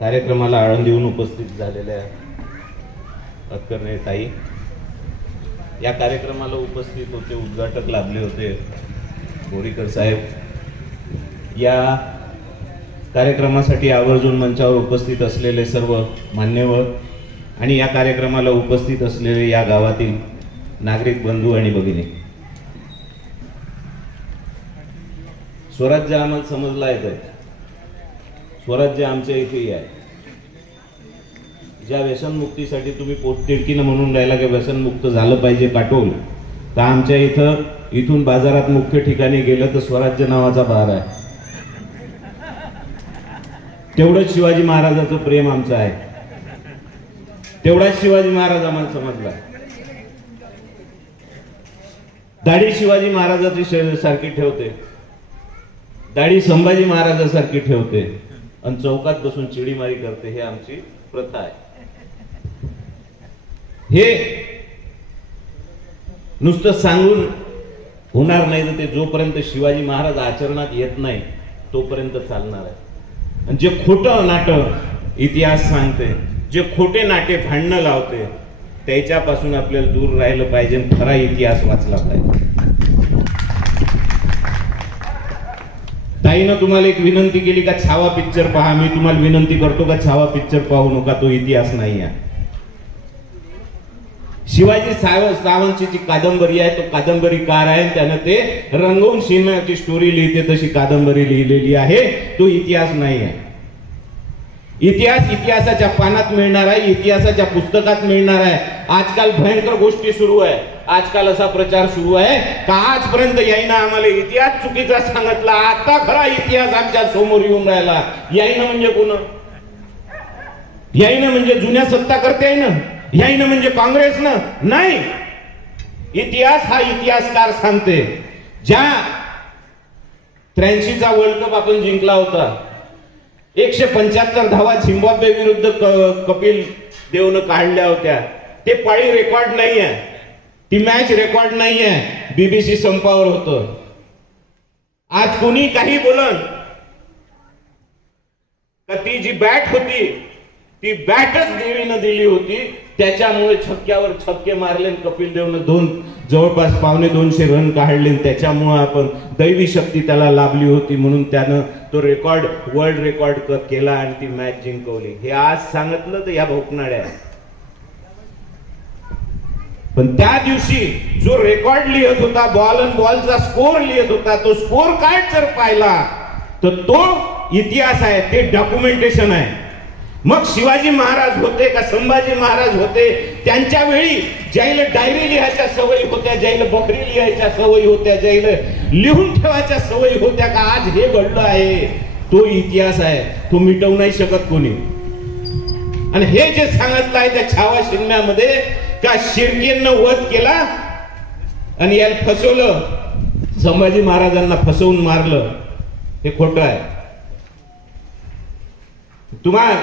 कार्यक्रमाला आळंद येऊन उपस्थित झालेल्या अक्करणे ताई, या कार्यक्रमाला उपस्थित होते, उद्घाटक लाभले होते बोरीकर साहेब, या कार्यक्रमासाठी आवर्जून मंचावर उपस्थित असलेले सर्व मान्यवर आणि या कार्यक्रमाला उपस्थित असलेले या गावातील नागरिक बंधू आणि भगिनी, स्वराज्य आम्हाला समजला आहे. स्वराज्य आमच्या इथेही आहे. ज्या व्यसनमुक्तीसाठी तुम्ही पोटतिडकीनं म्हणून राहिला की व्यसनमुक्त झालं पाहिजे काटोल, तर आमच्या इथून बाजारात मुख्य ठिकाणी गेलं तर स्वराज्य नावाचा बार आहे. तेवढंच शिवाजी महाराजाचं प्रेम आमचं आहे. तेवढाच शिवाजी महाराज आम्हाला समजला. दाढी शिवाजी महाराजाची सारखी ठेवते, दाढी संभाजी महाराजासारखी ठेवते आणि चौकात बसून चिडीमारी करते. हे आमची प्रथा आहे. हे नुसतं सांगून होणार नाही, तर ते जोपर्यंत शिवाजी महाराज आचरणात येत नाही तोपर्यंत चालणार आहे. आणि जे खोटं नाटक इतिहास सांगते, जे खोटे नाटे भांडणं लावते, त्याच्यापासून आपल्याला दूर राहिलं पाहिजे. खरा इतिहास वाचला पाहिजे. ताईनं तुम्हाला एक विनंती केली का छावा पिक्चर पहा. मी तुम्हाला विनंती करतो का छावा पिक्चर पाहू नका, तो इतिहास नाही आहे. शिवाजी सावंतची जी कादंबरी आहे, तो कादंबरीकार आहे, त्यानं ते रंगवून सिनेमाची स्टोरी लिहिते तशी कादंबरी लिहिलेली आहे. तो इतिहास नाही आहे. इतिहास इतिहासाच्या पानात मिळणार आहे, इतिहासाच्या पुस्तकात मिळणार आहे. आजकाल भयंकर गोष्टी सुरू आहे. आजकाल असा प्रचार सुरू आहे का आजपर्यंत याईनं आम्हाला इतिहास चुकीचा सांगितला, आता खरा इतिहास आमच्या समोर येऊन राहिला. याईनं म्हणजे कोण? याईनं म्हणजे जुन्या सत्ता करते आहे ना, याईनं म्हणजे काँग्रेसनं नाही. इतिहास हा इतिहासकार सांगते. ज्या 83चा वर्ल्ड कप आपण जिंकला होता, 175 धावा झिम्बाब्वे विरुद्ध कपिल देवनं काढल्या होत्या. ते पाळी रेकॉर्ड नाही आहे, ती मॅच रेकॉर्ड नाही आहे. बीबीसी संपावर होतं. आज कोणी काही बोलन का ती जी बॅट होती ती बॅटच देवीनं दिली होती, त्याच्यामुळे छक्क्यावर छक्के मारले. कपिल देवनं जवळपास 250 रन काढले. त्याच्यामुळे आपण दैवी शक्ती त्याला लाभली होती, म्हणून त्यानं तो रेकॉर्ड वर्ल्ड रेकॉर्ड केला आणि ती मॅच जिंकवली. हे आज सांगितलं तर या भोकनाड्या. पण त्या दिवशी जो रेकॉर्ड लिहित होता, बॉल अँड बॉलचा स्कोर लिहित होता, तो स्कोर कार्ड जर पाहिला तर तो इतिहास आहे, ते डॉक्युमेंटेशन आहे. मग शिवाजी महाराज होते का संभाजी महाराज होते, त्यांच्या वेळी ज्याला डायरी लिहायच्या सवयी होत्या, ज्याला बकरी लिहायच्या सवयी होत्या, ज्याला लिहून ठेवायच्या सवयी होत्या का आज हे घडलं आहे, तो इतिहास आहे. तो मिटवू नाही शकत कोणी. आणि हे जे सांगितलं आहे त्या छावा शिन्यामध्ये का शिर्केनं वध केला आणि याला फसवलं, संभाजी महाराजांना फसवून मारलं, हे खोटं आहे. तुम्हाला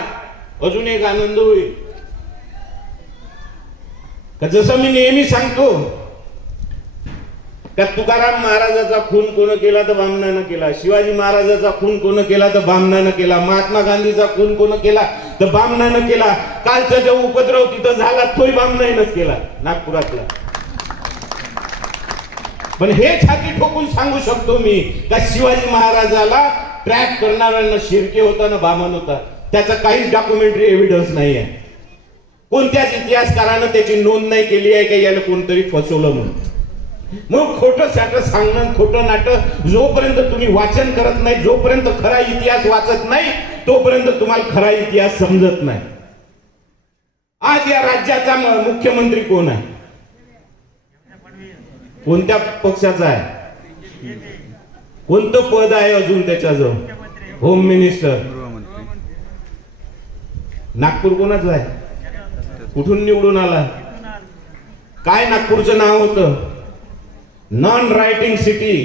अजून एक आनंद होईल का, जसं मी नेहमी सांगतो का तुकाराम महाराजाचा खून कोण केला तर बामणानं केला, शिवाजी महाराजाचा खून कोण केला तर बामणानं केला, महात्मा गांधीचा खून कोण केला तर बामणानं केला. कालचा जो उपद्रव तिथं झाला तोही बामणानंच केला, नागपुरातला. पण हे छाती ठोकून सांगू शकतो मी का शिवाजी महाराजाला ट्रॅप करणाऱ्यांना शिर्के होता ना बामण होता. त्याचा काहीच डॉक्युमेंटरी एव्हिडन्स नाही आहे. कोणत्याच इतिहासकारानं त्याची नोंद नाही केली आहे की याला कोणतरी फसवलं म्हणून. मग खोटं साटं सांगणं, खोटं नाटक जोपर्यंत तुम्ही वाचन करत नाही, जोपर्यंत खरा इतिहास वाचत नाही, तोपर्यंत तुम्हाला खरा इतिहास समजत नाही. आज या राज्याचा मुख्यमंत्री कोण आहे? कोणत्या पक्षाचा आहे? कोणतं पद आहे अजून त्याच्याजवळ? Home minister. नागपूर कोणाचं आहे? कुठून निवडून आला? काय नागपूरचं नाव होतं? नॉन रायटिंग सिटी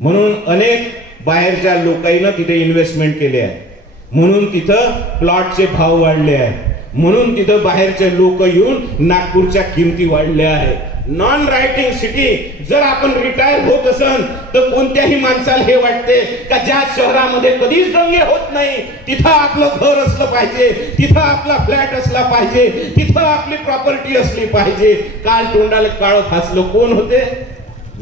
म्हणून अनेक बाहेरच्या लोकांना तिथे इन्व्हेस्टमेंट केले आहे, म्हणून तिथं प्लॉटचे भाव वाढले आहेत, म्हणून तिथं बाहेरचे लोक येऊन नागपूरच्या किमती वाढल्या आहेत. नॉन रायटिंग सिटी जर आपण रिटायर होत असन तर कोणत्याही माणसाला हे वाटते का ज्या शहरामध्ये कधीच दंगे होत नाही तिथं आपलं घर असलं पाहिजे, तिथं आपला फ्लॅट असला पाहिजे, तिथं आपली प्रॉपर्टी असली पाहिजे. काल तोंडाला काळं फासलं कोण होते?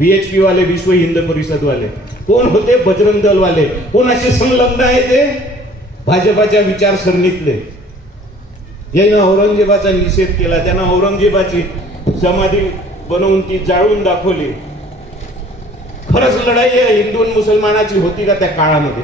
VHP वाले, विश्व हिंद परिषद वाले. कोण होते? बजरंग दल वाले. कोणाशी संलग्न आहे ते? भाजपाच्या विचारसरणीतले. यानं औरंगजेबाचा निषेध केला, त्यांना औरंगजेबाची समाधी बनवून ती जाळून दाखवली. खरंच लढाई हिंदू आणि मुसलमानाची होती का त्या काळामध्ये?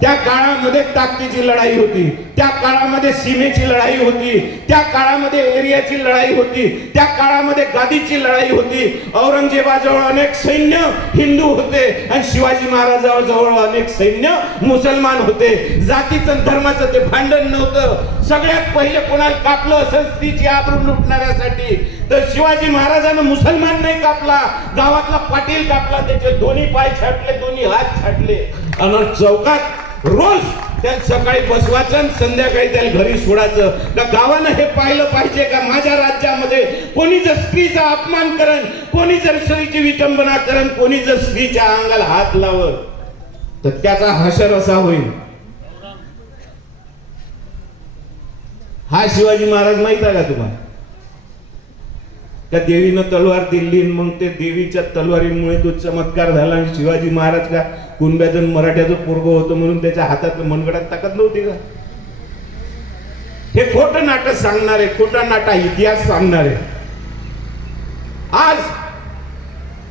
त्या काळामध्ये ताकदीची लढाई होती, त्या काळामध्ये सीमेची लढाई होती, त्या काळामध्ये एरियाची लढाई होती, त्या काळामध्ये गादीची लढाई होती. औरंगजेबाजवळ अनेक सैन्य हिंदू होते आणि शिवाजी महाराजांजवळ अनेक सैन्य मुसलमान होते. जातीचं धर्माचं ते भांडण नव्हतं. सगळ्यात पहिले कोणाला कापलं असेल स्त्रीची आबरू लुटणाऱ्यासाठी तर शिवाजी महाराजांना मुसलमान नाही कापला, गावातला पाटील कापला. त्याचे दोन्ही पाय छाटले, दोन्ही हात छाटले आणि चौकात रोज त्या सकाळी बसवायचं, संध्याकाळी त्याला घरी सोडायचं. का गावानं हे पाहिलं पाहिजे का माझ्या राज्यामध्ये कोणी जर स्त्रीचा अपमान करण, कोणी जर स्त्रीची विटंबना करण, कोणी जर स्त्रीच्या अंगाला हात लावत तर त्याचा हशर असा होईल. हा शिवाजी महाराज माहित आहे का तुम्हाला? त्या देवीनं तलवार दिली, मग ते देवीच्या तलवारीमुळे तो चमत्कार झाला आणि शिवाजी महाराज का कुणब्याचं मराठ्याचं पोरग होतं म्हणून त्याच्या हातात मनगडात ताकद नव्हती का? हे खोटं नाटक सांगणारे, खोटा नाटा इतिहास सांगणारे. आज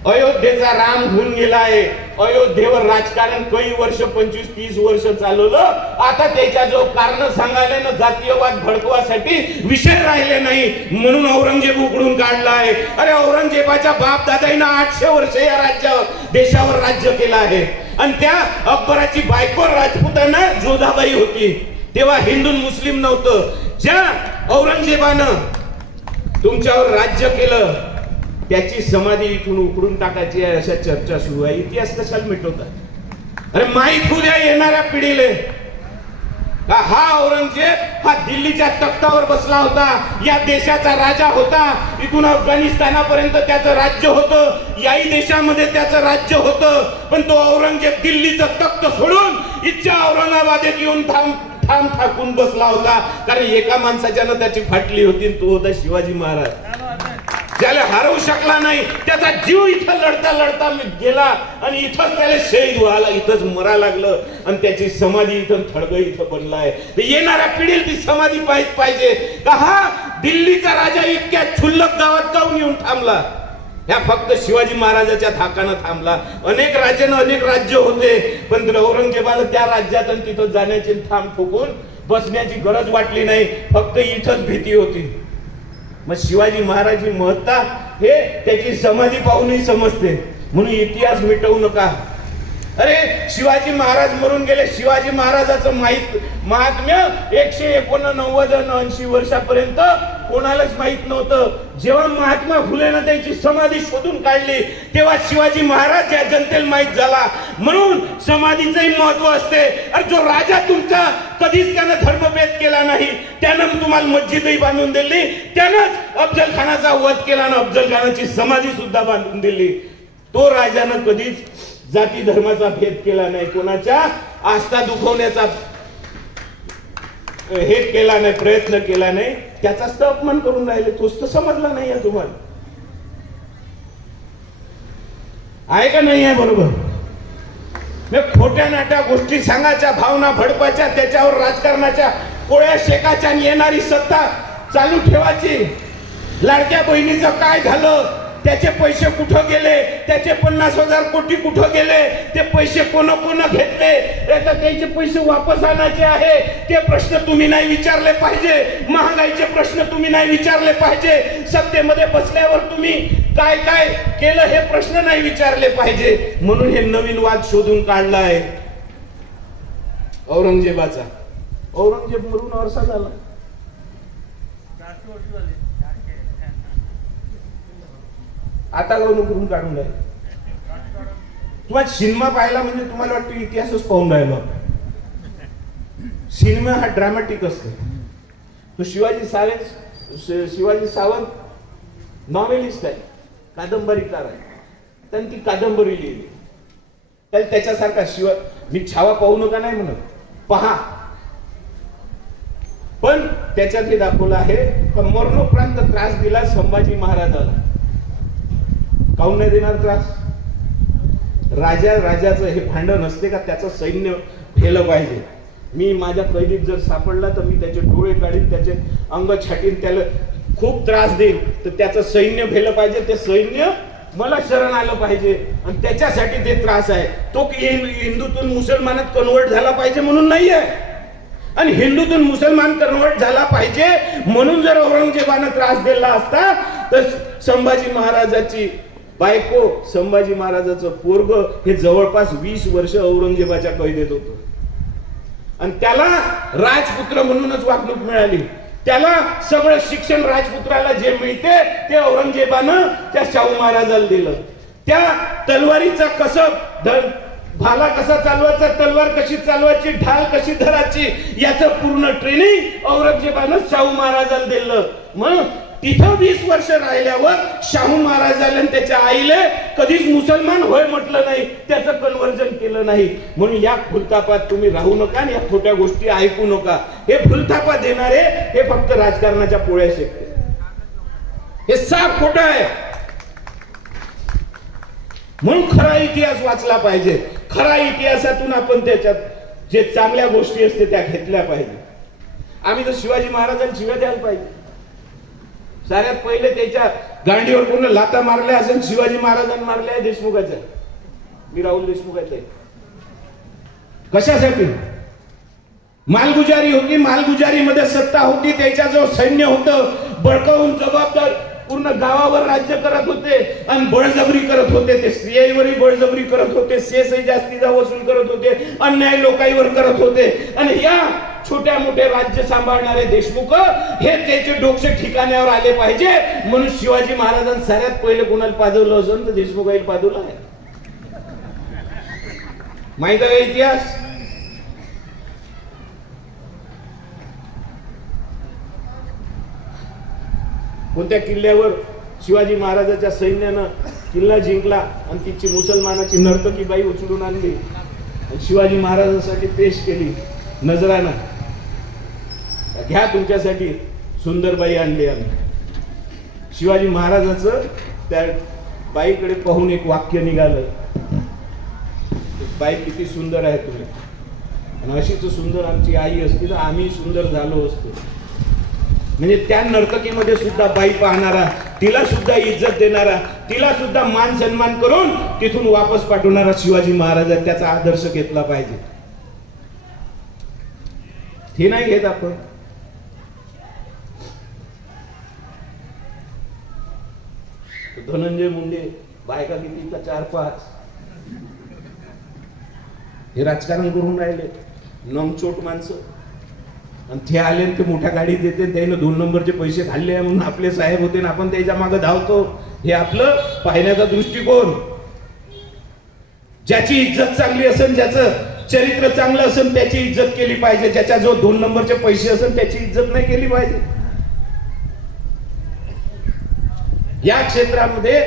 अयोध्येचा राम होऊन गेला आहे. अयोध्येवर राजकारण काही वर्ष 25-30 वर्ष चालवलं. आता त्याच्या जो कारण सांगायला ना जातीयवाद भडकवासाठी विषय राहिले नाही म्हणून औरंगजेब उकडून काढला आहे. अरे औरंगजेबाच्या बाप दादाईनं 800 वर्ष या राज्यावर देशावर राज्य केलं आहे आणि त्या अकबराची बायको राजपुताना जोधाबाई होती. तेव्हा हिंदू मुस्लिम नव्हतं. ज्या औरंगजेबानं तुमच्यावर राज्य केलं त्याची समाधी इथून उकडून टाकायची आहे अशा चर्चा सुरू आहे. इतिहास कशाला मिटवतात? अरे माहित होऊ द्या येणाऱ्या पिढीले हा औरंगजेब हा दिल्लीच्या तख्तावर बसला होता, या देशाचा राजा होता. इथून अफगाणिस्तानापर्यंत त्याचं राज्य होतं, याही देशामध्ये त्याचं राज्य होतं. पण तो औरंगजेब दिल्लीचं तख्त सोडून इच्छा औरंगाबादेत येऊन ठाम ठाकून बसला होता. कारण एका माणसाच्यानं त्याची फाटली होती, तो होता शिवाजी महाराज. ज्याला हरवू शकला नाही, त्याचा जीव इथं लढता लढता गेला आणि इथंच त्याला शहीद व्हायला, इथंच मरा लागलं आणि त्याची समाधी इथं थडग इथं बनला आहे. येणाऱ्या पिढीला ती समाधी पाहिजे का हा दिल्लीचा राजा इतक्या क्षुल्लक गावात जाऊन येऊन थांबला? ह्या फक्त शिवाजी महाराजाच्या धाकानं थांबला. अनेक राजांना अनेक राज्य होते, पण औरंगजेबाला त्या राज्यात आणि तिथं जाण्याची थांब ठोकून बसण्याची गरज वाटली नाही. फक्त इथंच भीती होती. मग शिवाजी महाराजांची महत्ता हे त्याची समाधी पाहूनही समजते. म्हणून इतिहास मिटवू नका. अरे शिवाजी महाराज मरून गेले. शिवाजी महाराजाचं महात्म्य 189-80 वर्षापर्यंत कोणालाच माहित नव्हतं. जेव्हा महात्मा फुलेनं त्याची समाधी शोधून काढली तेव्हा शिवाजी महाराज या जनतेला माहित झाला. म्हणून समाधीचंही महत्व असते. अरे जो राजा तुमचा कधीच त्यानं धर्मभेद केला नाही, त्यानं तुम्हाला मस्जिदही बांधून दिली, त्यानंच अफजल खानाचा वध केला आणि अफजल खानाची समाधी सुद्धा बांधून दिली. तो राजानं कधीच जाती धर्माचा भेद केला नाही, कोणाच्या आस्था दुखवण्याचा हे केला नाही, प्रयत्न केला नाही. त्याचाच तर अपमान करून राहिले. तोच तर समजला नाही आहे तुम्हाला. आहे का नाही आहे? बरोबर. खोट्या नाट्या गोष्टी सांगायच्या, भावना भडपाच्या, त्याच्यावर राजकारणाच्या पोळ्या शेकाच्या आणि येणारी सत्ता चालू ठेवायची. लाडक्या बहिणीचं काय झालं, त्याचे पैसे कुठं गेले, त्याचे 50,000 कोटी कुठं गेले, ते पैसे कोण घेतले, तर त्याचे पैसे वापस आणायचे आहे ते प्रश्न तुम्ही नाही विचारले पाहिजे. महागाईचे प्रश्न तुम्ही नाही विचारले पाहिजे. सत्तेमध्ये बसल्यावर तुम्ही काय काय केलं हे प्रश्न नाही विचारले पाहिजे. म्हणून हे नवीन वाद शोधून काढला आहे औरंगजेबाचा. औरंगजेब मरून वर्षा झाला. आता करून काढून राहिले. तुम्हाला सिनेमा पाहिला म्हणजे तुम्हाला वाटतं इतिहासच पाहून राहिलो. सिनेमा हा ड्रामॅटिक असतो. तो शिवाजी सावंत नॉवेलिस्ट आहे, कादंबरीकार आहे, त्यांनी ती कादंबरी लिहिली. त्याच्यासारखा शिव मी छावा पाहू नका नाही म्हणत, पहा. पण त्याच्यात हे दाखवलं आहे का मरणोपरांत त्रास दिला संभाजी महाराजाला. काहून नाही देणार त्रास? राजाचं हे भांडण असते का त्याचं सैन्य केलं पाहिजे. मी माझ्या कैदीत जर सापडला तर मी त्याचे डोळे काढीन, त्याचे अंग छाटीन, त्याला खूप त्रास देईल. तर त्याचं सैन्य भेलं पाहिजे, ते सैन्य मला शरण आलं पाहिजे, आणि त्याच्यासाठी ते त्रास आहे. तो हिंदूतून मुसलमानात कन्वर्ट झाला पाहिजे म्हणून नाही आहे. आणि हिंदूतून मुसलमान कन्वर्ट झाला पाहिजे म्हणून जर औरंगजेबानं त्रास दिला असता तर संभाजी महाराजाची बायको, संभाजी महाराजाचं पोरग हे जवळपास 20 वर्ष औरंगजेबाच्या कैदेत होतं. आणि त्याला राजपुत्र म्हणूनच वागणूक मिळाली. त्याला सगळं शिक्षण राजपुत्राला जे मिळते ते औरंगजेबानं त्या शाहू महाराजाला दिलं. त्या तलवारीचा कसं भाला कसा चालवायचा, तलवार कशी चालवायची, ढाल कशी धरायची, याचं पूर्ण ट्रेनिंग औरंगजेबानं शाहू महाराजाला दिलं. मग तिथं 20 वर्ष राहिल्यावर शाहू महाराजाला त्याच्या आईले कधीच मुसलमान होय म्हटलं नाही, त्याचं कन्व्हर्जन केलं नाही. म्हणून या भूलथापात तुम्ही राहू नका आणि या खोट्या गोष्टी ऐकू नका. हे भूलथापा देणारे हे फक्त राजकारणाच्या पोळ्या शेकते. हे साफ खोटं आहे. म्हणून खरा इतिहास वाचला पाहिजे. खरा इतिहासातून आपण त्याच्यात जे चांगल्या गोष्टी असते त्या घेतल्या पाहिजे. आम्ही तर शिवाजी महाराजांना शिव्या द्यायला पाहिजे. सगळ्यात पहिले त्याच्या गांडीवर कोण लाता मारल्या असेल, शिवाजी महाराजांना मारल्या देशमुखाच्या. मी राहुल देशमुखाचा आहे. कशासाठी? मालगुजारी होती, मालगुजारीमध्ये सत्ता होती, त्याच्याजवळ सैन्य होतं, बळकावून जबाबदार पूर्ण गावावर राज्य करत होते आणि बळजबरी करत होते. ते स्त्रियांवरही बळजबरी करत होते, सेसही जास्तीचा वसूल करत होते, अन्याय लोकांवर करत होते. आणि या छोट्या मोठे राज्य सांभाळणारे देशमुख हे त्याचे डोके ठिकाण्यावर आले पाहिजे म्हणून शिवाजी महाराजांनी सगळ्यात पहिले कोणाला पाजवलं असेल तर देशमुखाला पाजवलं आहे. माहित आहे इतिहास? कोणत्या किल्ल्यावर शिवाजी महाराजांच्या सैन्यानं किल्ला जिंकला आणि तिची मुसलमानाची नर्तकी बाई उचलून आणली आणि शिवाजी महाराजांसाठी पेश केली नजराना. घ्या तुमच्यासाठी सुंदरबाई आणली आम्ही. शिवाजी महाराजाचं त्या बाईकडे पाहून एक वाक्य निघालं, बाई किती सुंदर आहे तुम्ही, आणि अशीच सुंदर आमची आई असती तर आम्ही सुंदर झालो असतो. म्हणजे त्या नर्तकीमध्ये सुद्धा बाई पाहणारा, तिला सुद्धा इज्जत देणारा, तिला सुद्धा मान सन्मान करून तिथून वापस पाठवणारा शिवाजी महाराज त्याचा आदर्श घेतला पाहिजे. हे नाही घेत आपण. धनंजय मुंडे बायका किती का 4-5 हे राजकारण करून राहिले नमचोट माणसं. आणि ते आले ते मोठ्या गाडीत येते, त्याने 2 नंबरचे पैसे खाल्ले म्हणून आपले साहेब होते ना आपण त्याच्या मागे धावतो. हे आपलं पाहण्याचा दृष्टिकोन. ज्याची इज्जत चांगली असेल, ज्याचं चरित्र चांगलं असेल त्याची इज्जत केली पाहिजे. ज्याच्या जो 2 नंबरचे पैसे असेल त्याची इज्जत नाही केली पाहिजे. या क्षेत्रामध्ये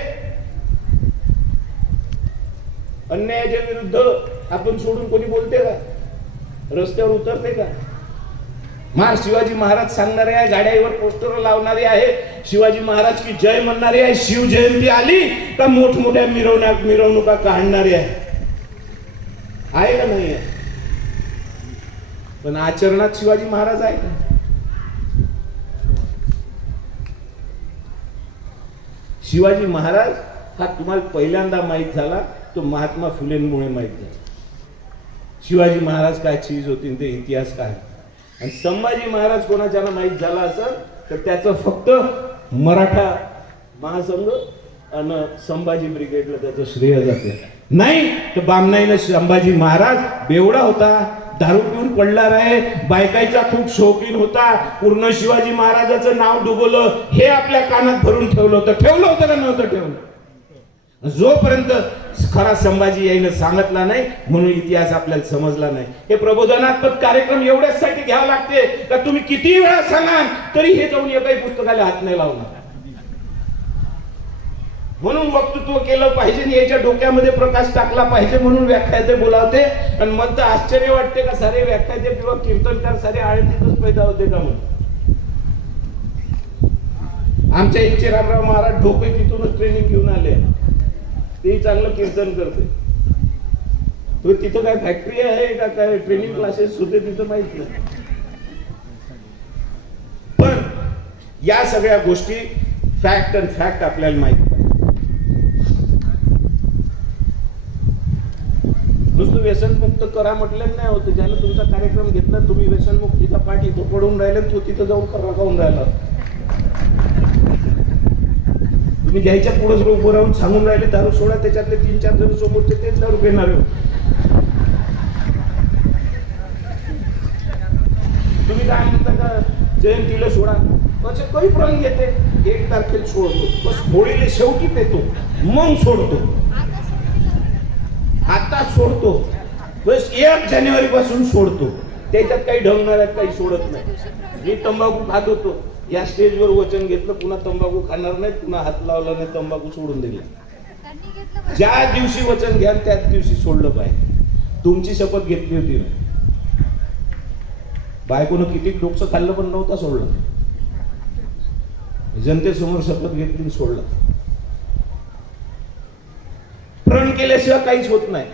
अन्यायाच्या विरुद्ध आपण सोडून कोणी बोलते का? रस्त्यावर उतरते का? मार शिवाजी महाराज सांगणारे आहे, गाड्यावर पोस्टर लावणारे आहे, शिवाजी महाराज की जय म्हणणारे आहे. शिव जयंती आली का मोठमोठ्या मिरवणुका काढणारे आहे का नाही आहे? पण आचरणात शिवाजी महाराज आहे का? शिवाजी महाराज हा तुम्हाला पहिल्यांदा माहित झाला तो महात्मा फुलेंमुळे माहित झाला. शिवाजी महाराज काय चीज होती ते इतिहास काय. आणि संभाजी महाराज कोणाच्या माहित झाला असेल तर त्याचं फक्त मराठा महासंघ आणि संभाजी ब्रिगेडला त्याचं श्रेय जाते. नाही तर बामणाईनं संभाजी महाराज बेवडा होता, दारू पिऊन पडणार आहे, बायकाईचा खूप शौकीन होता, पूर्ण शिवाजी महाराजाचं नाव डुबवलं हे आपल्या कानात भरून ठेवलं होतं. ठेवलं होतं का नव्हतं ठेवलं? जोपर्यंत खरा संभाजी यायनं सांगितला नाही म्हणून इतिहास आपल्याला समजला नाही. हे प्रबोधनात्मक कार्यक्रम एवढ्यासाठी घ्यावं लागते का तुम्ही किती वेळा सांगा तरी हे जाऊन एकाही पुस्तकाला हात नाही लावणार. म्हणून वक्तृत्व केलं पाहिजे, याच्या डोक्यामध्ये प्रकाश टाकला पाहिजे म्हणून व्याख्याते बोलावते. आणि मग तर आश्चर्य वाटते का सारे व्याख्याते किंवा कीर्तनकार सारे आळंदीतच पैदा होते का म्हणून. आमच्या इच्छे रामराव महाराज ढोके तिथूनच ट्रेनिंग घेऊन आले, ते चांगलं कीर्तन करते. तो तिथं काय फॅक्टरी आहे का काय ट्रेनिंग क्लासेस होते तिथं माहित नाही. पण या सगळ्या गोष्टी फॅक्ट अँड फॅक्ट आपल्याला माहित. नुसतं व्यसनमुक्त करा म्हटलं नाही होतं. ज्यानं तुमचा कार्यक्रम घेतला, तुम्ही व्यसनमुक्तीचा पाठ इथं पडून राहिले, तो तिथं जाऊन राहून राहिला. तुम्ही द्यायच्या पुढेच उभं राहून सांगून राहिले दारू सोडा, त्याच्यातले 3-4 जण समोरचे तेच दारू घेणार. तुम्ही काय म्हणता का जयंतीला सोडा, असे काही प्रसंग येते 1 तारखेला सोडतो, बस होळीला शेवटी पेतो, मग सोडतो. आता सोडतो बस 1 जानेवारी पासून सोडतो. त्याच्यात काही ढंगणार काही सोडत नाही. मी तंबाखू खात होतो, या स्टेजवर वचन घेतलं पुन्हा तंबाखू खाणार नाही, पुन्हा हात लावला नाही, तंबाखू सोडून दिला. ज्या दिवशी वचन घ्याल त्याच दिवशी सोडलं पाहिजे. तुमची शपथ घेतली होती ना, बायकोनं किती डोकं खाल्लं पण नव्हता सोडलं. जनतेसमोर शपथ घेतली सोडलं. प्रण केल्याशिवाय काहीच होत नाही.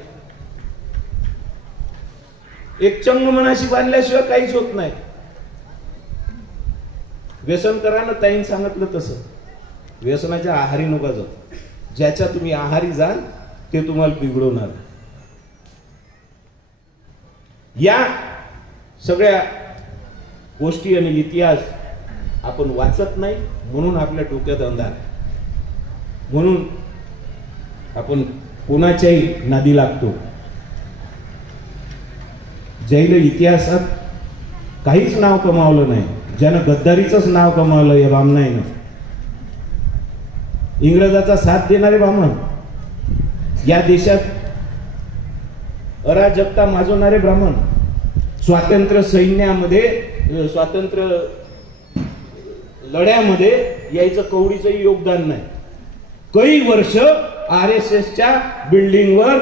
एक चंग मनाशी बांधल्याशिवाय काहीच होत नाही. व्यसन करानं ताईन सांगितलं तसं व्यसनाच्या आहारी नका जाऊ. ज्याच्या तुम्ही आहारी जाल ते तुम्हाला बिघडवणार. या सगळ्या गोष्टी आणि इतिहास आपण वाचत नाही म्हणून आपल्या डोक्यात अंधार. म्हणून आपण कोणाच्याही नादी लागतो. ज्याने इतिहासात काहीच नाव कमावलं नाही, ज्यानं गद्दारीचंच नाव कमावलं या बामणाईनं, इंग्रजाचा साथ देणारे बामण, या देशात अराजकता माजवणारे ब्राह्मण, स्वातंत्र्य सैन्यामध्ये स्वातंत्र्य लढ्यामध्ये यायचं कवडीचंही योगदान नाही. काही वर्ष RSSच्या बिल्डिंगवर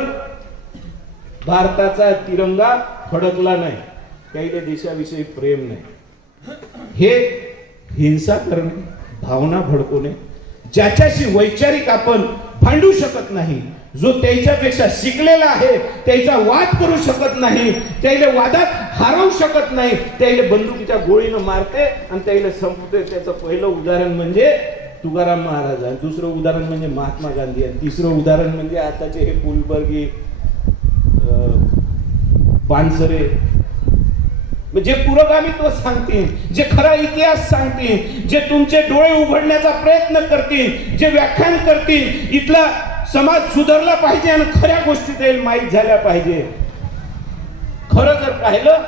भारताचा तिरंगा फडकला नाही. काही देशाविषयी प्रेम नाही. हे हिंसा करणे, भावना भडकवणे, ज्याच्याशी वैचारिक आपण भांडू शकत नाही, जो त्याच्यापेक्षा शिकलेला आहे, त्याचा वाद करू शकत नाही, त्याला वादात हरवू शकत नाही, त्याला बंदुकीच्या गोळीनं मारते आणि त्याला संपवते. त्याचं पहिलं उदाहरण म्हणजे तुकाराम महाराज आहे, दुसरं उदाहरण म्हणजे महात्मा गांधी आहे, तिसरं उदाहरण म्हणजे आताचे हे पुलबर्गी, पानसरे, जे पुरोगामित्व सांगतील, जे खरा इतिहास सांगतील, जे तुमचे डोळे उघडण्याचा प्रयत्न करतील, जे व्याख्यान करतील. इथला समाज सुधारला पाहिजे आणि खऱ्या गोष्टी त्याला माहीत झाल्या पाहिजे. खरं जर पाहिलं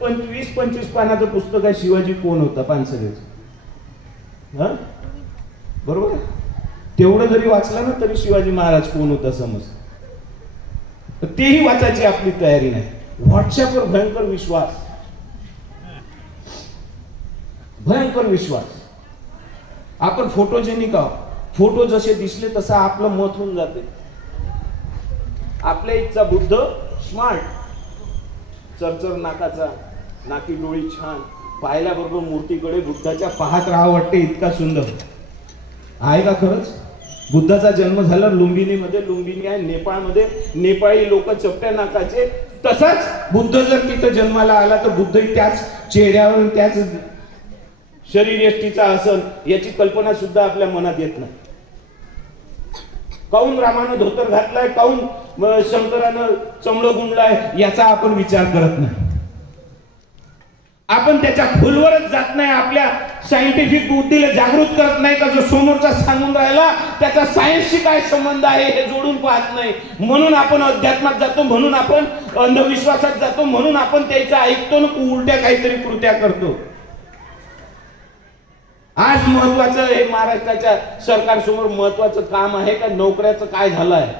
तर 20-25 पानाचं पुस्तक आहे शिवाजी कोण होता पानसरेचं. बरोबर, तेवढं जरी वाचलं ना तरी शिवाजी महाराज कोण होता समज. तेही वाचायची आपली तयारी नाही. व्हॉट्सअपवर भयंकर विश्वास, भयंकर विश्वास. आपण फोटोजेनिक आहोत. फोटो जसे दिसले तसं आपलं मत होऊन जाते. आपल्या इथचा बुद्ध स्मार्ट, चरचर नाकाचा, नाकी डोळी छान, पाहिल्याबरोबर मूर्तीकडे बुद्धाच्या पाहत राहावं वाटते, इतका सुंदर आहे का खरंच. बुद्धाचा जन्म झाला लुंबिनीमध्ये. लुंबिनी आहे नेपाळमध्ये. नेपाळी लोक चपट्या नाकाचे. तसाच बुद्ध जर तिथं जन्माला आला तर बुद्धही त्याच चेहऱ्यावर, त्याच शरीर यष्टीचा असन, याची कल्पना सुद्धा आपल्या मनात येत नाही. काऊन रामानं धोतर घातलाय, काऊन शंकरानं चमडं गुंडलाय, याचा आपण विचार करत नाही. आपण त्याच्या खोलवरच जात नाही. आपल्या सायंटिफिक बुद्धीला जागृत करत नाही का जो समोरचा सांगून राहिला त्याचा सायन्सशी काय संबंध आहे हे जोडून पाहत नाही. म्हणून आपण अध्यात्मात जातो, म्हणून आपण अंधविश्वासात जातो, म्हणून आपण त्याचा ऐकतो ना उलट्या काहीतरी कृत्या करतो. आज महत्वाचं हे महाराष्ट्राच्या सरकार समोर महत्वाचं काम आहे का नोकऱ्याचं काय झालं आहे.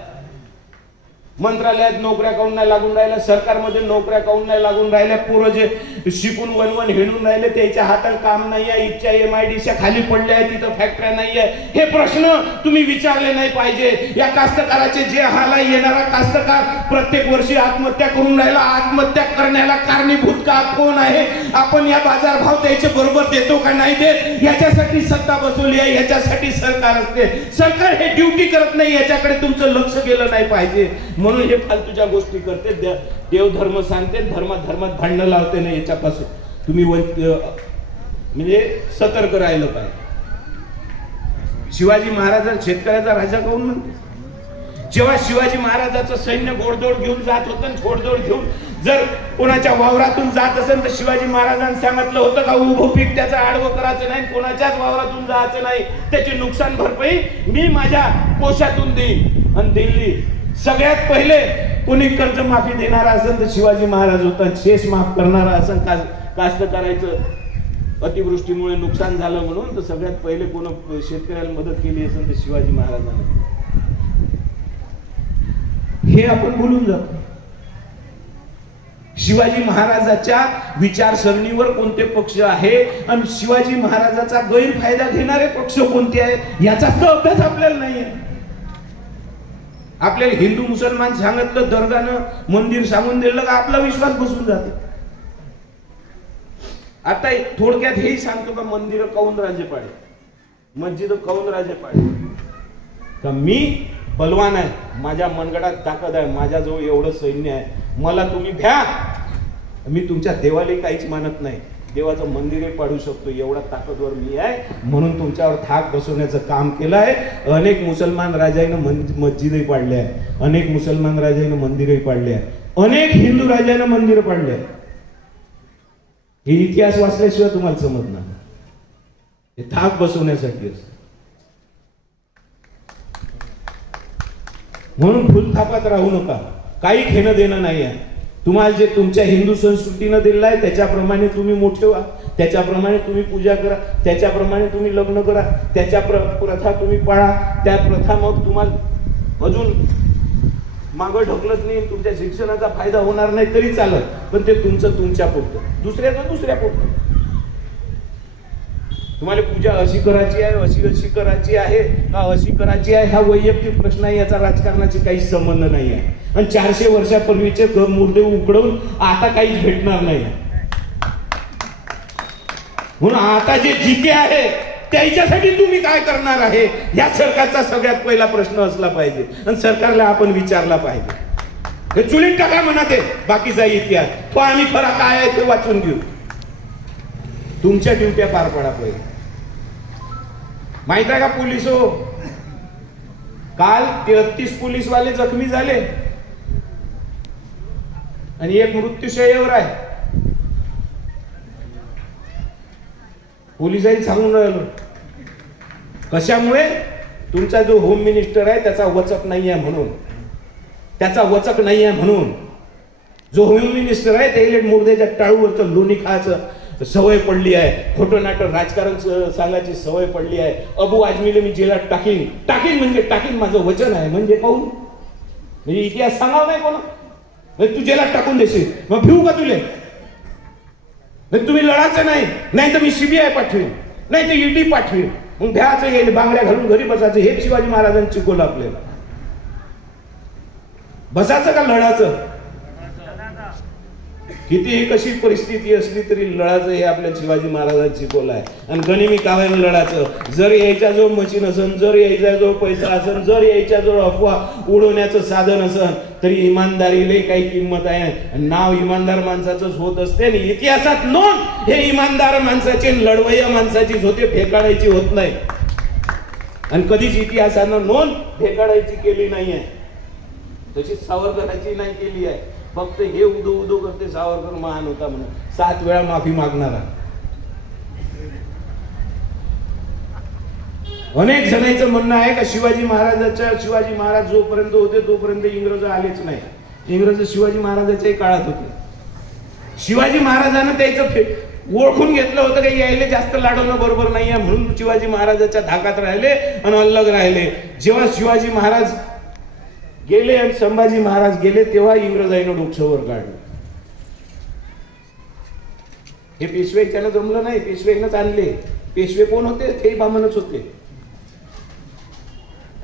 मंत्रालयात नोकऱ्या काऊन नाही लागून राहिल्या, सरकारमध्ये नोकऱ्या काऊन नाही लागून राहिल्या, पोरं जे शिकून वनवन हिंडून राहिले त्याच्या हातात काम नाही आहे, इथच्या MIDCच्या खाली पडल्या आहेत, तिथं फॅक्टऱ्या नाही आहे, हे प्रश्न तुम्ही विचारले नाही पाहिजे. या कास्तकाराचे जे हाल आहे, येणारा कास्तकार प्रत्येक वर्षी आत्महत्या करून राहिला, आत्महत्या करण्याला कारणीभूत का कोण आहे, आपण या बाजारभाव त्याच्या बरोबर देतो का नाही देत, याच्यासाठी सत्ता बसवली आहे, याच्यासाठी सरकार असते. सरकार हे ड्युटी करत नाही, याच्याकडे तुमचं लक्ष गेलं नाही पाहिजे म्हणून हे फालतूच्या गोष्टी करते. देव धर्म सांगते, धर्मात भांडणं लावते नाही, याच्यापासून तुम्ही म्हणजे सतर्क राहिलं पाहिजे. शिवाजी महाराज शेतकऱ्याचा राजा काऊन म्हणते? जेव्हा शिवाजी महाराजाचं सैन्य घोडदौड घेऊन जात होतं, घोडदौड घेऊन जर कोणाच्या वावरातून जात असेल तर शिवाजी महाराजांनी सांगितलं होतं का उभं पीक त्याचं आडवं करायचं नाही, कोणाच्याच वावरातून जायचं नाही, त्याची नुकसान भरपाई मी माझ्या कोशातून देईन. आणि दिल्ली सगळ्यात पहिले कोणी कर्जमाफी देणारा असेल तर शिवाजी महाराज होता, शेष माफ करणारा असेल कास्तकाराचं अतिवृष्टीमुळे नुकसान झालं म्हणून तर सगळ्यात पहिले कोण शेतकऱ्याला मदत केली असेल तर शिवाजी महाराजांनी. हे आपण बोलून जातो. शिवाजी महाराजाच्या विचारसरणीवर कोणते पक्ष आहे आणि शिवाजी महाराजाचा गैरफायदा घेणारे पक्ष कोणते आहे याचा तर अभ्यास आपल्याला नाहीये. आपल्याला हिंदू मुसलमान सांगितलं, दर्गानं मंदिर सांगून दिलं का आपला विश्वास बसून जातो. आता थोडक्यात हेही सांगतो का मंदिर काऊन राजे पाडे, मस्जिद काऊन राजे पाडे, का मी बलवान आहे, माझ्या मनगडात ताकद आहे, माझ्याजवळ एवढं सैन्य आहे, मला तुम्ही भ्या, मी तुमच्या देवाला काहीच मानत नाही, देवाचं मंदिरही पाडू शकतो, एवढा ताकदवर मी आहे, म्हणून तुमच्यावर थाक बसवण्याचं काम केलं आहे. अनेक मुसलमान राजाईनं मस्जिदही पाडले आहे, अनेक मुसलमान राजाईनं मंदिरही पाडले आहे, अनेक हिंदू राजाईनं मंदिर पाडले आहे. हे इतिहास वाचल्याशिवाय तुम्हाला समजणार. हे थाक बसवण्यासाठी असतं. म्हणून फुलथापात राहू नका, काही घेणं देणं नाही आहे. तुम्हाला जे तुमच्या हिंदू संस्कृतीनं दिलेलं आहे त्याच्याप्रमाणे तुम्ही मोठे व्हा, त्याच्याप्रमाणे तुम्ही पूजा करा, त्याच्याप्रमाणे तुम्ही लग्न करा, त्याच्या प्रथा तुम्ही पाळा. त्या प्रथा मग तुम्हाला अजून मागं ढकलत नाही, तुमच्या शिक्षणाचा फायदा होणार नाही तरी चालत, पण ते तुमचं तुमच्या पुरतं, दुसऱ्याचं दुसऱ्या पुरतं. तुम्हाला पूजा अशी करायची आहे, अशी करायची आहे का अशी करायची आहे, हा वैयक्तिक प्रश्न आहे, याचा राजकारणाची काही संबंध नाही आहे. आणि 400 वर्षापूर्वीचे मुर्दे उकडवून आता काहीच भेटणार नाही. म्हणून आता जे जिके आहे त्याच्यासाठी तुम्ही काय करणार आहे या सरकारचा सगळ्यात पहिला प्रश्न असला पाहिजे आणि सरकारला आपण विचारला पाहिजे. हे चुलीत टाका म्हणा ते बाकीचा इतिहास, तो आम्ही खरा काय आहे ते वाचून घेऊ. तुमच्या ड्युट्या पार पडा पाहिजे. माहित आहे का पोलीस हो, काल 33 पोलीसवाले जखमी झाले आणि एक मृत्यूशय्यावर आहे. पोलिसांनी सांगून राहिलो कशामुळे, तुमचा जो होम मिनिस्टर आहे त्याचा वचक नाही आहे म्हणून, त्याचा वचक नाही आहे म्हणून. जो होम मिनिस्टर आहे त्याला मुर्द्याच्या टाळूवरचं लोणी खायचं सवय पडली आहे, खोटं नाटक राजकारण सांगायची सवय पडली आहे. अबू आजमीला मी जेलात टाकीन, टाकीन म्हणजे टाकीन, माझं वचन आहे म्हणजे पाहून, म्हणजे इतिहास सांगाव नाही कोणा, तू जेलात टाकून देशील मग भिवू का तुले, तुम्ही लढायचं नाही, नाही तर मी CBI पाठवेन, नाही तर ED पाठवेन, मग भ्याचं येईल, बांगड्या घालून घरी बसायचं. हे शिवाजी महाराजांनी शिकवलं आपल्याला. बसायचं का लढायचं, कितीही कशी परिस्थिती असली तरी लढायचं हे आपल्या शिवाजी महाराजांनी शिकवलं आहे. आणि गनिमी काव्यानं लढायचं, जर यायच्याजवळ मशीन असन, जर यायच्याजवळ पैसा असन, जर यायच्याजवळ अफवा उडवण्याचं साधन असन तरी इमानदारीला काही किंमत आहे. नाव इमानदार माणसाचंच होत असते आणि इतिहासात नोंद हे इमानदार माणसाची लढवय्या माणसाचीच होते, फेकाळायची होत नाही. आणि कधीच इतिहासानं नोंद फेकाळायची केली नाही आहे, तशी सावरकरांची नाही केली आहे. फक्त हे उदो करते सावरकर महान होता म्हणून, 7 वेळा माफी मागणारा. अनेक जणांचं म्हणणं आहे का शिवाजी महाराज जोपर्यंत होते तोपर्यंत इंग्रज आलेच नाही. इंग्रज शिवाजी महाराजाच्याही काळात होते. शिवाजी महाराजांना त्याचं ओळखून घेतलं होतं की यायले जास्त लाडवणं बरोबर नाही आहे म्हणून शिवाजी महाराजाच्या धाकात राहिले आणि अलग राहिले. जेव्हा शिवाजी महाराज गेले आणि संभाजी महाराज गेले तेव्हा इंग्रजांनी डोक्यावर काढलं. हे पेशव्याच्यानं जमलं नाही, पेशव्यानंच आणले. पेशवे कोण होते? ते बामणच होते.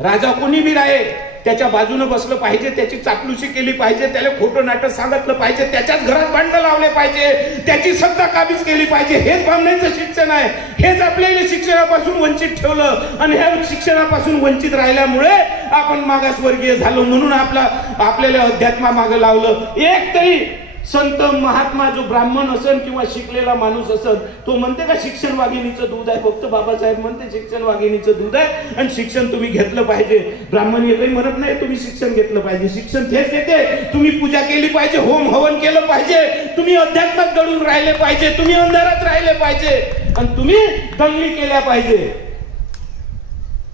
राजा कोणी बी राहे त्याच्या बाजूने बसलं पाहिजे, त्याची चापलूसी केली पाहिजे, त्याला खोटं नाटक सांगितलं पाहिजे, त्याच्याच घरात भांडणं लावले पाहिजे, त्याची सत्ता काबीज केली पाहिजे. हेच ब्राह्मणांचं शिक्षण आहे. हेच आपल्याला शिक्षणापासून वंचित ठेवलं आणि ह्या शिक्षणापासून वंचित राहिल्यामुळे आपण मागासवर्गीय झालो. म्हणून आपल्याला अध्यात्मा मागे लावलं. एक तरी संत महात्मा जो ब्राह्मण असन किंवा शिकलेला माणूस असन तो म्हणते का शिक्षण वाघिणीचं दूध आहे? फक्त बाबासाहेब म्हणते शिक्षण वाघिणीचं दूध आहे आणि शिक्षण तुम्ही घेतलं पाहिजे. ब्राह्मण हे काही म्हणत नाही तुम्ही शिक्षण घेतलं पाहिजे. शिक्षण तेच देते तुम्ही पूजा केली पाहिजे, होम हवन केलं पाहिजे, तुम्ही अध्यात्मात दडून राहिले पाहिजे, तुम्ही अंधारात राहिले पाहिजे आणि तुम्ही दंगली केल्या पाहिजे,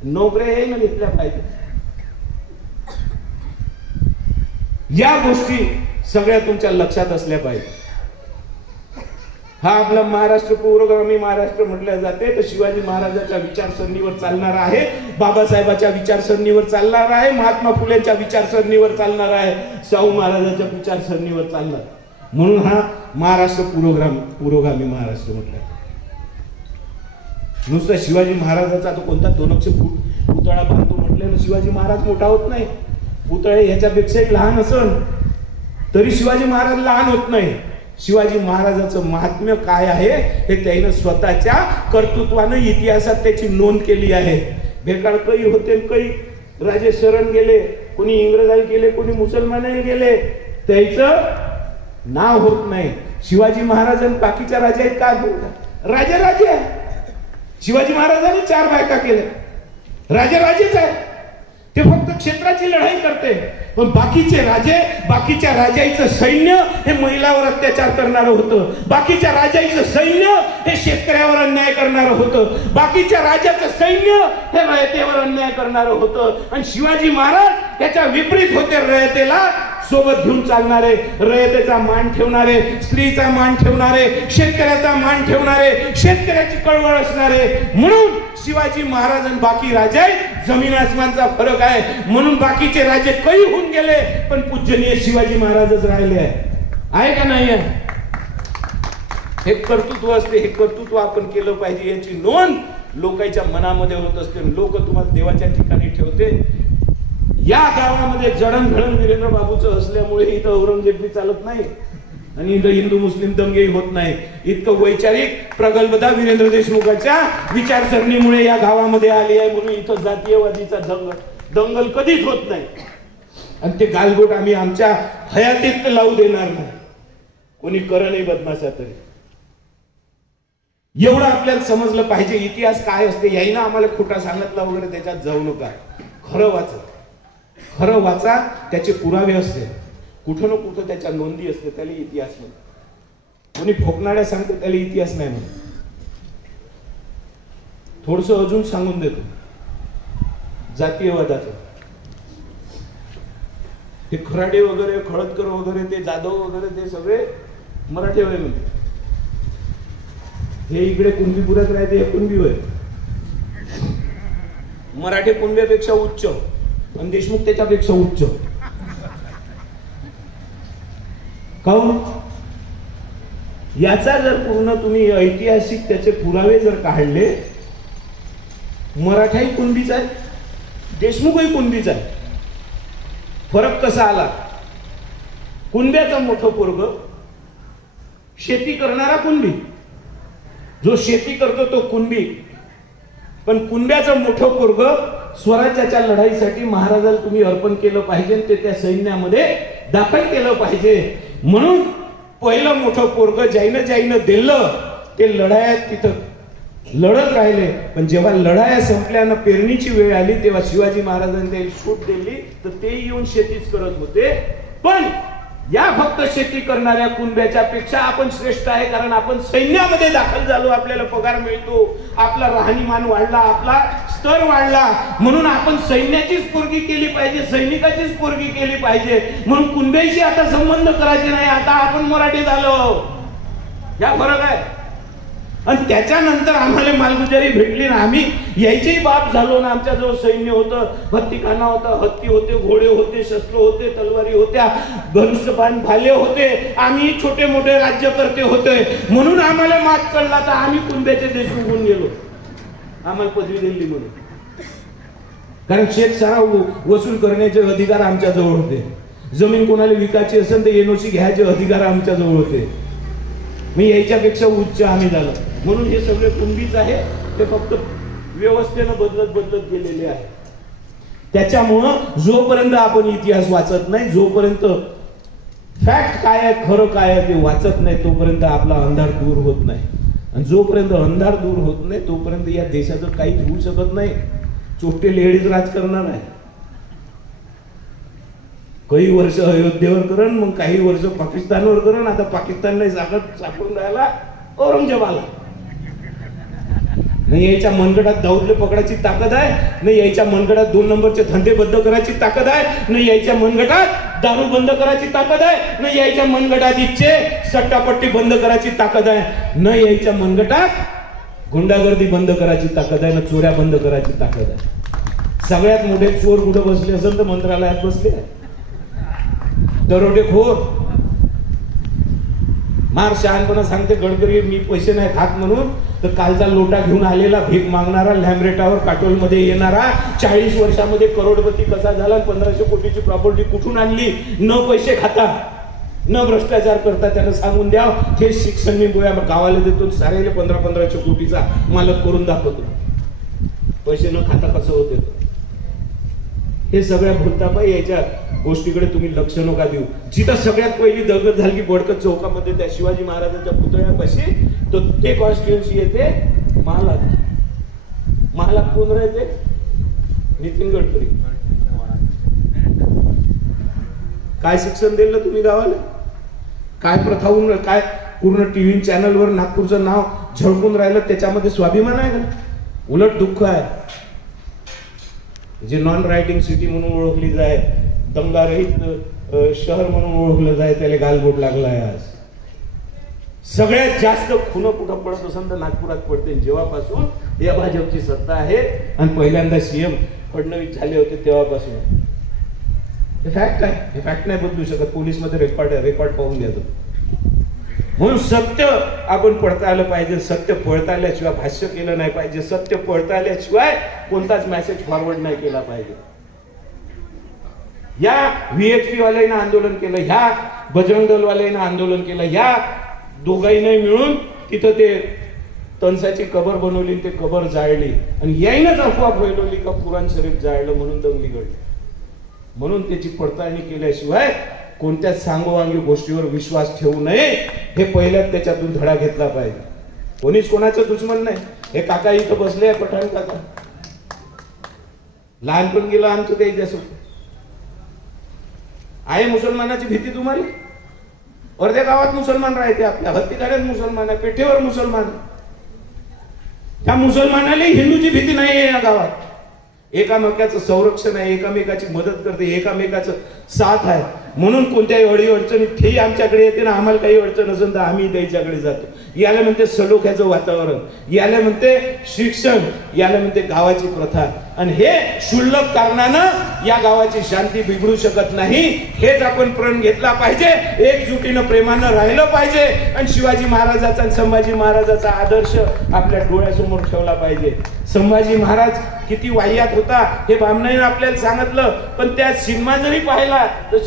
नोकऱ्या हे न घेतल्या पाहिजे. या गोष्टी सगळ्या तुमच्या लक्षात असल्या पाहिजे. हा आपला महाराष्ट्र पुरोगामी महाराष्ट्र म्हटलं जाते तर शिवाजी महाराजांच्या विचारसरणीवर चालणार आहे, बाबासाहेबांच्या विचारसरणीवर चालणार आहे, महात्मा फुलेंच्या विचारसरणीवर चालणार आहे, शाहू महाराजांच्या विचारसरणीवर चालणार. म्हणून हा महाराष्ट्र पुरोगामी महाराष्ट्र म्हटलं. नुसतं शिवाजी महाराजांचा तो कोणता 2 फूट पुतळा बांधतो म्हटलं शिवाजी महाराज मोठा होत नाही. पुतळे ह्याच्यापेक्षाही लहान असन तरी शिवाजी महाराज लहान होत नाही. शिवाजी महाराजाचं महात्म्य काय आहे हे त्याने स्वतःच्या कर्तृत्वानं इतिहासात त्याची नोंद केली आहे. बेकार काही होते, काही राजे शरण गेले, कोणी इंग्रजाला गेले, कोणी मुसलमानाला गेले, त्याचं नाव होत नाही. शिवाजी महाराजांनी बाकीच्या राजा काय बोलतात? राजे शिवाजी महाराजांनी 4 बायका केल्या, राजेच आहे. ते फक्त क्षेत्राची लढाई करते, पण बाकीचे राजे, बाकीच्या राजाईचं सैन्य हे महिलावर अत्याचार करणारं होतं, बाकीच्या राजाईचं सैन्य हे शेतकऱ्यावर अन्याय करणारं होतं, बाकीच्या राजाचं सैन्य हे रयतेवर अन्याय करणारं होतं. आणि शिवाजी महाराज याच्या विपरीत होते. रयतेला सोबत घेऊन चालणारे, रयतेचा मान ठेवणारे, स्त्रीचा मान ठेवणारे, शेतकऱ्याचा मान ठेवणारे, शेतकऱ्याची कळवळ असणारे. म्हणून शिवाजी महाराज आणि बाकी राजे जमीन आसमानचा फरक आहे. म्हणून बाकीचे राजे काही होऊन गेले पण पूजनीय शिवाजी महाराजच राहिले आहे का नाही आहे? हे कर्तृत्व असते. हे कर्तृत्व आपण केलं पाहिजे. याची नोंद लोकांच्या मनामध्ये होत असते. लोक तुम्हाला देवाच्या ठिकाणी ठेवते. या गावामध्ये जडणघडण वीरेंद्र बाबूचं असल्यामुळे इथं औरंगजेब चालत नाही आणि इथं हिंदू मुस्लिम दंगेही होत नाही. इतकं वैचारिक प्रगल्भता वीरेंद्र देशमुखाच्या विचारसरणीमुळे या गावामध्ये आली आहे. म्हणून इथं जातीयवादीचा दंगल कधीच होत नाही आणि ते गालबोट आम्ही आमच्या हयातीत लावू देणार नाही. कोणी कर नाही बदमाशा तरी. एवढं आपल्याला समजलं पाहिजे इतिहास काय असते. याईनं आम्हाला खोटा सांगितला वगैरे त्याच्यात जाऊ नका. खरं वाचा, त्याचे पुरावे असते, कुठं ना कुठं त्याच्या नोंदी असते, त्याला इतिहास म्हणतात. कोणी फोकणाऱ्या सांगते त्याला इतिहास नाही म्हणत. थोडस अजून सांगून देतो जातीयवादाचं. हे खराडे वगैरे, खळदकर वगैरे, ते जाधव वगैरे, ते सगळे मराठी वय म्हणते. हे इकडे कुणबीपुरात राहते, हे कुणबी वय. मराठी कुणब्यापेक्षा उच्च आणि देशमुख त्याच्यापेक्षा उच्च. काऊन? याचा जर पूर्ण तुम्ही ऐतिहासिक त्याचे पुरावे जर काढले, मराठाही कुणबीचा आहे, देशमुखही कुणबीचा आहे. फरक कसा आला? कुणब्याचा मोठं पोरग शेती करणारा कुणबी, जो शेती करतो तो कुणबी. पण कुणब्याचं मोठं पोरग स्वराज्याच्या लढाईसाठी महाराजाला तुम्ही अर्पण केलं पाहिजे, ते त्या सैन्यामध्ये दाखल केलं पाहिजे. म्हणून पहिलं मोठं पोरग ज्यानं दिलं ते लढायात तिथं लढत राहिले. पण जेव्हा लढाया संपल्यानं पेरणीची वेळ आली तेव्हा शिवाजी महाराजांनी ते सूट दिली तर ते येऊन शेतीच करत होते. पण या फक्त शेती करणाऱ्या कुणब्याच्या पेक्षा आपण श्रेष्ठ आहे, कारण आपण सैन्यामध्ये दाखल झालो, आपल्याला पगार मिळतो, आपला राहणीमान वाढला, आपला स्तर वाढला. म्हणून आपण सैन्याचीच पोरगी केली पाहिजे, सैनिकाचीच पोरगी केली पाहिजे. म्हणून कुणब्याशी आता संबंध करायचे नाही, आता आपण मराठी झालो. या फरक आहे. आणि त्याच्यानंतर आम्हाला मालगुजारी भेटली ना, आम्ही यायचेही बाप झालो ना. आमच्याजवळ सैन्य होतं, हत्तीखाना होता, हत्ती होते, घोडे होते, शस्त्र होते, तलवारी होत्या, धनुष्यबाण भाले होते. आम्ही छोटे मोठे राज्यकर्ते होते, म्हणून आम्हाला मात चढला तर आम्ही कुंभ्याचे देशमुख होऊन गेलो. आम्हाला पदवी दिली म्हणून, कारण शेत सारा वसूल करण्याचे अधिकार आमच्या जवळ होते. जमीन कोणाला विकायची असेल तर एनओसी घ्यायचे अधिकार आमच्या जवळ होते. मी याच्यापेक्षा उच्च आम्ही झालो. म्हणून हे सगळे कुंभीच आहे, ते फक्त व्यवस्थेनं बदलत गेलेले आहे. त्याच्यामुळं जोपर्यंत आपण इतिहास वाचत नाही, जोपर्यंत फॅक्ट काय आहे, खरं काय आहे ते वाचत नाही, तोपर्यंत आपला अंधार दूर होत नाही. आणि जोपर्यंत अंधार दूर होत नाही तोपर्यंत या देशाचं काहीच होऊ शकत नाही. चोट्टे लेडीज राज करणार आहे. काही वर्ष अयोध्येवर करण, मग काही वर्ष पाकिस्तानवर करण. आता पाकिस्तानला सापडून राहिला औरंगजेबाला. नाही यायच्या मनगडात दाऊदले पकडायची ताकद आहे, नाही यायच्या मनगडात 2 नंबरचे धंदे बंद करायची ताकद आहे, नाही यायच्या मनगडात दारू बंद करायची ताकद आहे, नाही यायच्या मनगडात इच्छे सट्टापट्टी बंद करायची ताकद आहे, न यायच्या मनगटात गुंडागर्दी बंद करायची ताकद आहे, ना चोऱ्या बंद करायची ताकद आहे. सगळ्यात मोठे चोर कुठे बसले असेल तर मंत्रालयात बसले आहे. दरोडेखोर मार शहाणपणा सांगते गडकरी मी पैसे नाही खात म्हणून, तर कालचा लोटा घेऊन आलेला भीक मागणारा, लॅम्ब्रेटावर काटोल मध्ये येणारा, 40 वर्षामध्ये करोडपती कसा झाला, 1500 कोटीची प्रॉपर्टी कुठून आणली, न पैसे खाता न भ्रष्टाचार करता, त्यानं सांगून द्या. हे शिक्षण मी गावाला देतो, सारेले 1500 कोटीचा मालक करून दाखवतो. पैसे न खाता कसं होते. हे सगळ्या भूलताबाई याच्या गोष्टीकडे तुम्ही लक्ष नका देऊ. जिथं सगळ्यात पहिली दगड झाली बडकत चौकामध्ये त्या शिवाजी महाराजांच्या पुतळ्यापाशी, तो ते कॉन्स्टिट्युएन्सी येते महालात. महालात कोण राहते? नितीन गडकरी. काय शिक्षण दिलं तुम्ही गावाला? काय प्रथा होऊन, काय पूर्ण टीव्ही चॅनलवर नागपूरचं नाव झळकून राहिलं, त्याच्यामध्ये स्वाभिमान आहे का? उलट दुःख आहे. जे नॉन रायटिंग सिटी म्हणून ओळखली जाय, दंगारहित शहर म्हणून ओळखलं जाय, त्याला गालबोट लागला आहे. आज सगळ्यात जास्त खुनं कुठं पडत असेल तर नागपुरात पडते. जेव्हापासून या भाजपची सत्ता आहे आणि पहिल्यांदा सीएम फडणवीस झाले होते तेव्हापासून. हे फॅक्ट आहे, हे फॅक्ट नाही बदलू शकत. पोलीस मध्ये रेकॉर्ड पाहून घ्या. म्हणून सत्य आपण पडताळलं पाहिजे. सत्य पडताळल्याशिवाय भाष्य केलं नाही पाहिजे. सत्य पडताळल्याशिवाय कोणताच मेसेज फॉरवर्ड नाही केला पाहिजे. या व्हीएचपी वाल्यांना आंदोलन केलं, ह्या बजरंग दल वाल्यांना आंदोलन केलं, ह्या दोघांनी मिळून तिथं ते तनसाची कबर बनवली, ते कबर जाळली आणि यायनच अफवा फैलवली का कुराण शरीफ जाळलं म्हणून दंगली घडली. म्हणून त्याची पडताळणी केल्याशिवाय कोणत्याच सांगोवांगी गोष्टीवर विश्वास ठेवू नये. हे पहिल्याच त्याच्यातून धडा घेतला पाहिजे. कोणीच कोणाचं दुश्मन नाही. हे काका इथं बसले आहे, पठाण काका, लहानपण गेलं आमचं काही जसं आहे. मुसलमानाची भीती तुम्हाला? अर्ध्या गावात मुसलमान राहते, आपल्या हत्तीखान्यात मुसलमान आहे, पेठेवर मुसलमान. त्या मुसलमानाला हिंदूची भीती नाही आहे या गावात. एकामेकाचं संरक्षण आहे, एकामेकाची मदत करते, एकामेकाचं साथ आहे. म्हणून कोणत्याही अडी अडचणीत तेही आमच्याकडे येते ना. आम्हाला काही अडचण असेल तर आम्ही त्याच्याकडे जातो. याला म्हणते सलोख्याचं वातावरण, याला म्हणते शिक्षण, याला म्हणते गावाची प्रथा. आणि हे क्षुल्लक कारणानं या गावाची शांती बिघडू शकत नाही. हेच आपण प्रण घेतला पाहिजे. एकजुटीनं प्रेमानं राहिलं पाहिजे आणि शिवाजी महाराजाचा आणि संभाजी महाराजाचा आदर्श आपल्या डोळ्यासमोर ठेवला पाहिजे. संभाजी महाराज किती वाह्यात होता हे बामणाईने आपल्याला सांगितलं, पण त्या सिनेमा जरी पाहिला तर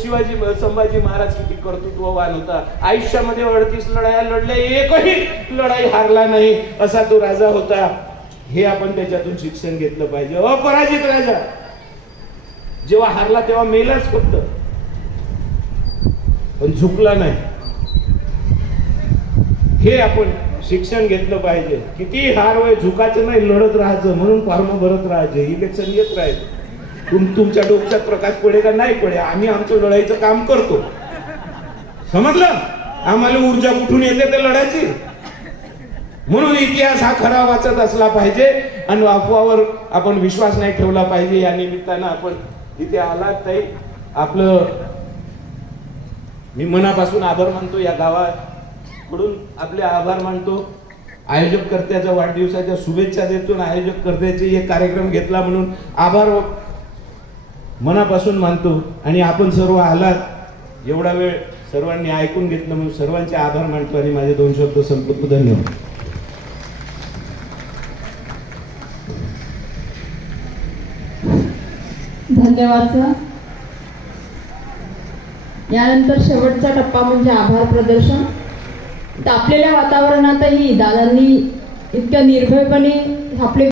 संभाजी महाराज किती कर्तृत्ववान होता. आयुष्यामध्ये 38 लढाया लढल्या, एकही लढाई हारला नाही असा तो राजा होता. हे आपण त्याच्यातून शिक्षण घेतलं पाहिजे. अपराजित राजा जेव्हा हारला तेव्हा मेलाच फक्त, पण झुकला नाही. हे आपण शिक्षण घेतलं पाहिजे. किती हार वय झुकायचं नाही, लढत राहायचं. म्हणून फॉर्म भरत राहायचे, इलेक्शन येत राहायचं. तुमच्या डोक्यात प्रकाश पडे का नाही पडे, आम्ही आमचं लढाईचं काम करतो. समजलं? आम्हाला ऊर्जा कुठून येते ते लढायची. म्हणून इतिहास हा खरा वाचत असला पाहिजे आणि अफवावर आपण विश्वास नाही ठेवला पाहिजे. या निमित्तानं आपण इथे आलात ताई, आपलं मी मनापासून आभार मानतो. या गावाकडून आपले आभार मानतो. आयोजककर्त्याचा वाढदिवसाच्या शुभेच्छा देतो. आयोजककर्त्याचे एक कार्यक्रम घेतला म्हणून आभार मनापासून मानतो. आणि आपण सर्व आलात, एवढा वेळ सर्वांनी ऐकून घेतलं म्हणून सर्वांचे आभार मानतो आणि माझे 2 शब्द संपवतो. धन्यवाद. धन्यवाद सर. यानंतर शेवटचा टप्पा म्हणजे आभार प्रदर्शन. तापलेल्या वातावरणातही दादांनी इतक्या निर्भयपणे आपले